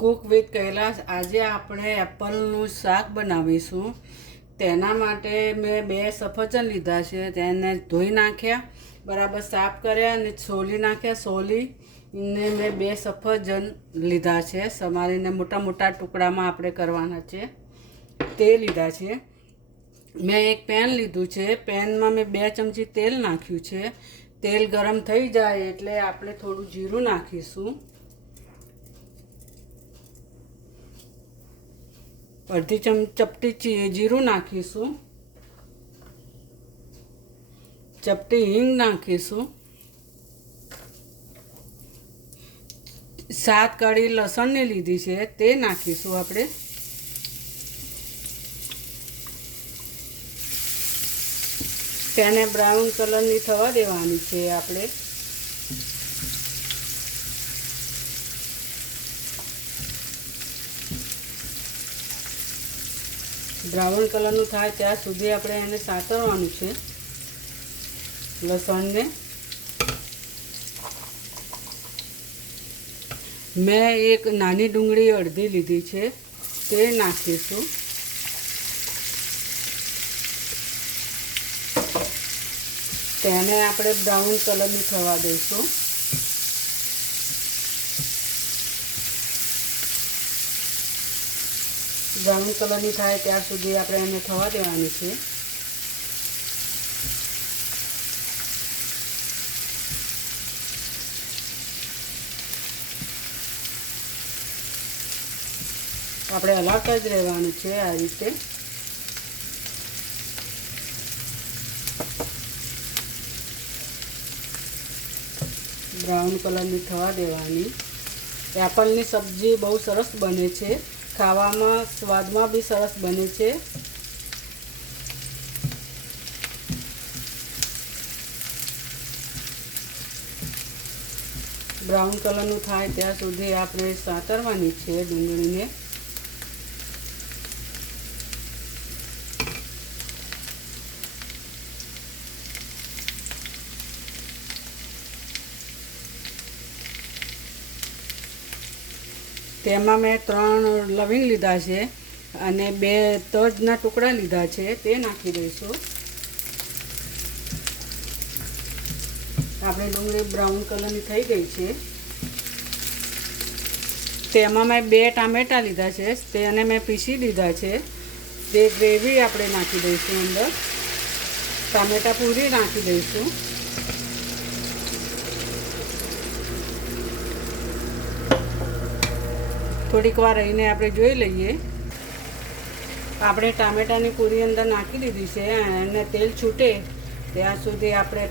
Cook with Kailash આજે આપણે એપલનું શાક બનાવીશું. તેના માટે મેં 2 સફરજન લીધા છે. તેને ધોઈ નાખ્યા, બરાબર સાફ કર્યા અને સોલી નાખ્યા. સોલીને મેં 2 સફરજન લીધા છે. સમારીને મોટા મોટા ટુકડામાં આપણે કરવાના છે તે લીધા છે. મેં એક પેન લીધું છે. પેનમાં મેં 2 ચમચી તેલ નાખ્યું છે. તેલ ગરમ થઈ જાય એટલે આપણે થોડું જીરું નાખીશું. અડધી ચપટી જીરું નાખીશું. ચપટી હિંગ નાખીશું. 7 કળી લસણની લીધી છે તે નાખીશું આપણે. તેને બ્રાઉન કલરની થવા દેવાની છે આપણે. બ્રાઉન કલરનું થાય ત્યાં સુધી આપણે એને સાતરવાનું છે લસણને. મેં એક નાની ડુંગળી અડધી લીધી છે તે નાખીશું. તેને આપણે બ્રાઉન કલરની થવા દઈશું. બ્રાઉન કલરની થાય ત્યાં સુધી આપણે એને થવા દેવાની છે. આપણે હલાવતા જ રહેવાનું છે આ રીતે. બ્રાઉન કલરની થવા દેવાની. એપલની સબ્જી બહુ સરસ બને છે, ખાવામાં સ્વાદમાં બી સરસ બને છે. બ્રાઉન કલરનું થાય ત્યાં સુધી આપણે સાતરવાની છે ડુંગળીને. તેમાં મેં 3 લવિંગ લીધા છે અને 2 તજના ટુકડા લીધા છે તે નાખી દઈશું. આપણે ડુંગળી બ્રાઉન કલરની થઈ ગઈ છે. તેમાં મેં 2 ટામેટાં લીધા છે તેને મેં પીસી દીધા છે. તે ગ્રેવી આપણે નાખી દઈશું અંદર. ટામેટાં પૂરી નાખી દઈશું. થોડીક વાર રહીને આપણે જોઈ લઈએ. આપણે ટામેટાની પૂરી અંદર નાખી દીધી છે અને તેલ છૂટે ત્યાં સુધી આપણે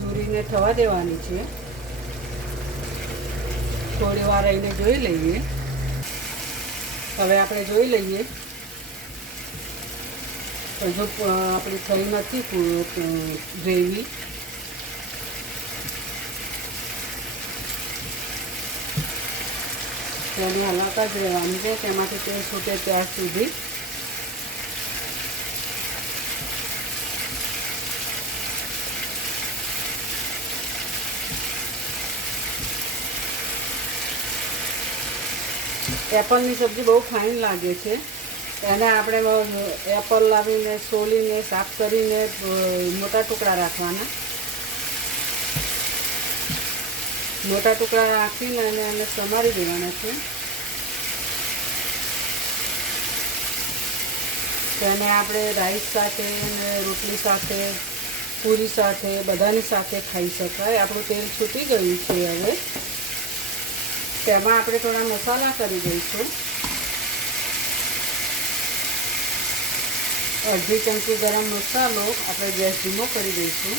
પૂરીને થવા દેવાની છે. થોડી વાર રહીને જોઈ લઈએ. હવે આપણે જોઈ લઈએ. હજુ આપણી થઈ નથી ગ્રેવી. તેને હલાવતા જ રહેવાનું છે તેમાંથી તેલ છૂટે ત્યાં સુધી. એપલની સબ્જી બહુ ફાઇન લાગે છે. એને આપણે એપલ લાવીને સોલીને સાફ કરીને મોટા ટુકડા રાખવાના. મોટા ટુકડા રાખીને એને સમારી દેવાના છે. તેને આપણે રાઈસ સાથે અને રોટલી સાથે, પૂરી સાથે, બધાની સાથે ખાઈ શકાય. આપણું તેલ છૂટી ગયું છે. હવે તેમાં આપણે થોડા મસાલા કરી દઈશું. અડધી ચમચી ગરમ મસાલો આપણે ગેસ ધીમો કરી દઈશું.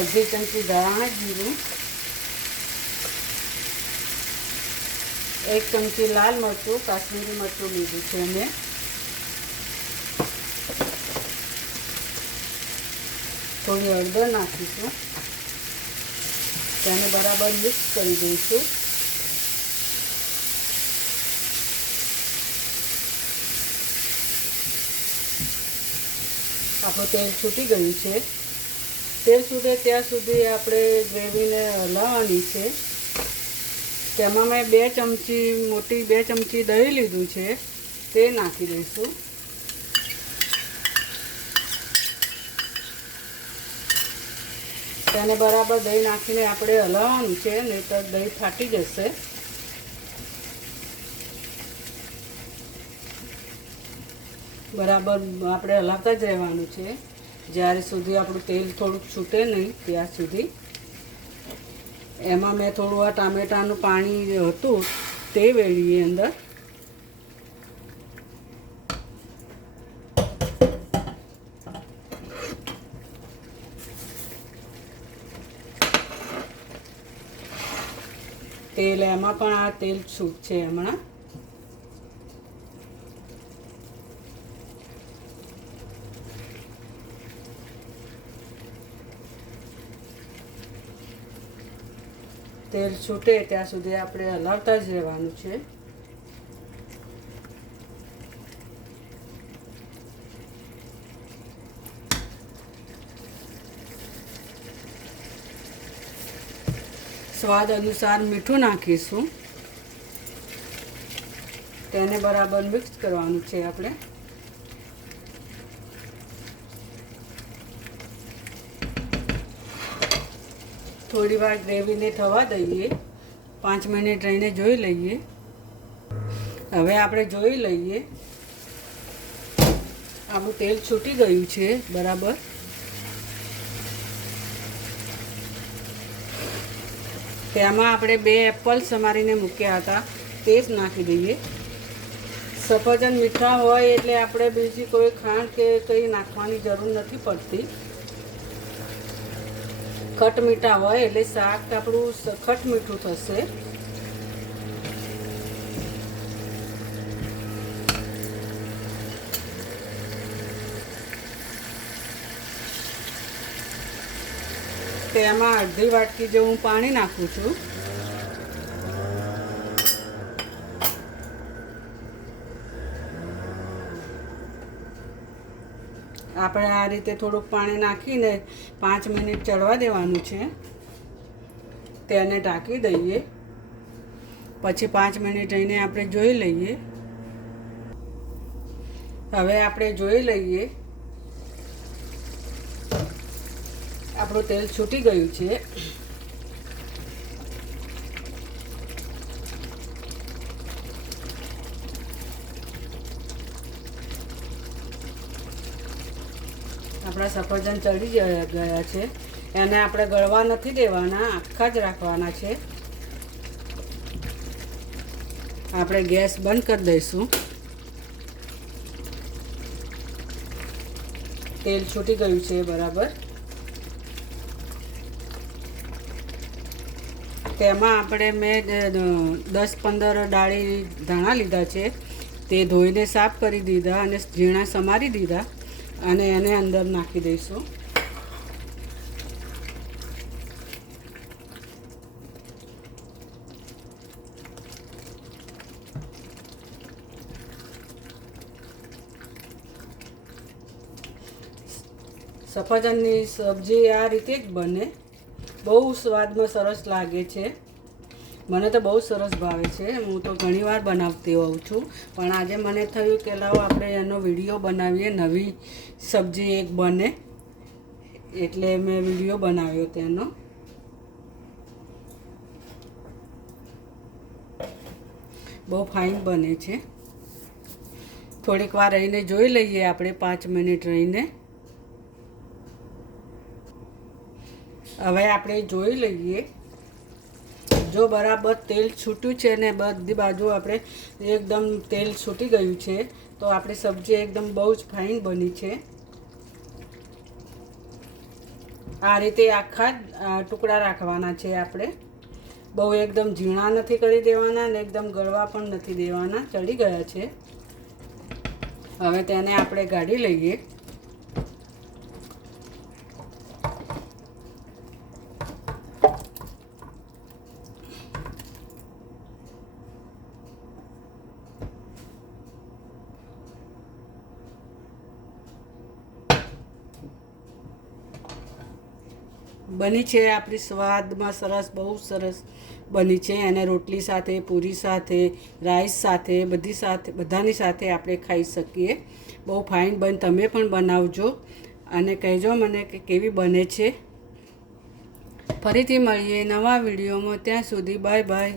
અડધી ચમચી ધાણા જીરું, 1 ચમચી લાલ મરચું, કાશ્મીરી મરચું લીધું છે મેં. થોડી હળદર નાખીશું. તેને બરાબર મિક્સ કરી દઈશું. આપણું તેલ છૂટી ગયું છે. તેલ છૂટે ત્યાં સુધી આપણે ગ્રેવીને હલાવવાની છે. તેમાં મેં 2 ચમચી મોટી 2 ચમચી દહીં લીધું છે, તે નાખી દઈશું. તેને બરાબર દહીં નાખીને આપણે હલાવવાનું છે, નહીં તો દહીં ફાટી જશે. બરાબર આપણે હલાવતા જ રહેવાનું છે જ્યાં સુધી આપણું તેલ થોડુંક છૂટે નહીં ત્યાં સુધી. એમાં મેં થોડું આ ટામેટાનું પાણી હતું તે વેળવીએ અંદર. તેલ એમાં પણ આ તેલ છૂટશે હમણાં. તેલ છૂટે ત્યાં સુધી આપણે હલાવતા જ રહેવાનું છે. સ્વાદ અનુસાર મીઠું નાખીશું. તેને બરાબર મિક્સ કરવાનું છે આપણે. થોડી વાર ગ્રેવીને થવા દઈએ. 5 મિનિટ રહીને જોઈ લઈએ. હવે આપણે જોઈ લઈએ. આપણું તેલ છૂટી ગયું છે બરાબર. તેમાં આપણે 2 એપલ સમારીને મૂક્યા હતા તે જ નાખી દઈએ. સફરજન મીઠા હોય એટલે આપણે બીજી કોઈ ખાંડ કે કંઈ નાખવાની જરૂર નથી પડતી. ખટ મીઠા હોય એટલે શાક આપણું ખટ મીઠું થશે. તેમાં અડધી વાટકી જેવું પાણી નાખું છું. આપણે આ રીતે થોડુંક પાણી નાખીને 5 મિનિટ ચડવા દેવાનું છે. તેને ઢાંકી દઈએ. પછી 5 મિનિટ રહીને આપણે જોઈ લઈએ. હવે આપણે જોઈ લઈએ. આપણું તેલ છૂટી ગયું છે. આપણા સફરજન ચડી ગયા છે. એને આપણે ગળવા નથી દેવાના, આખા જ રાખવાના છે. આપણે ગેસ બંધ કરી દઈશું. તેલ છૂટી ગયું છે બરાબર. તેમાં આપણે મેં 10-15 ડાળી ધાણા લીધા છે. તે ધોઈને સાફ કરી દીધા અને ઝીણા સમારી દીધા અને એને અંદર નાખી દઈશું. સફરજનની સબ્જી આ રીતે જ બને. બહુ સ્વાદમાં સરસ લાગે છે. મને તો બહુ સરસ ભાવે છે. હું તો ઘણીવાર બનાવતી હોઉં છું, પણ આજે મને થયું કે લાવો આપણે એનો વિડીયો બનાવીએ. નવી સબ્જી એક બને એટલે મેં વિડીયો બનાવ્યો તેનો. બહુ ફાઇન બને છે. થોડીક વાર રહીને જોઈ લઈએ આપણે 5 મિનિટ રહીને. હવે આપણે જોઈ લઈએ. જો બરાબર તેલ છૂટ્યું છે ને બધી બાજુ આપણે એકદમ તેલ છૂટી ગયું છે તો આપણી સબ્જી એકદમ બહુ જ ફાઇન બની છે. આ રીતે આખા ટુકડા રાખવાના છે આપણે. બહુ એકદમ ઝીણા નથી કરી દેવાના ને એકદમ ગળવા પણ નથી દેવાના. ચડી ગયા છે. હવે તેને આપણે કાઢી લઈએ. બની છે આપણી સ્વાદમાં સરસ, બહુ સરસ બની છે. અને રોટલી સાથે, પૂરી સાથે, રાઈસ સાથે, બધાની સાથે આપણે ખાઈ શકીએ. બહુ ફાઇન બન. તમે પણ બનાવજો અને કહેજો મને કે કેવી બને છે. ફરીથી મળીએ નવા વિડીયોમાં. ત્યાં સુધી બાય બાય.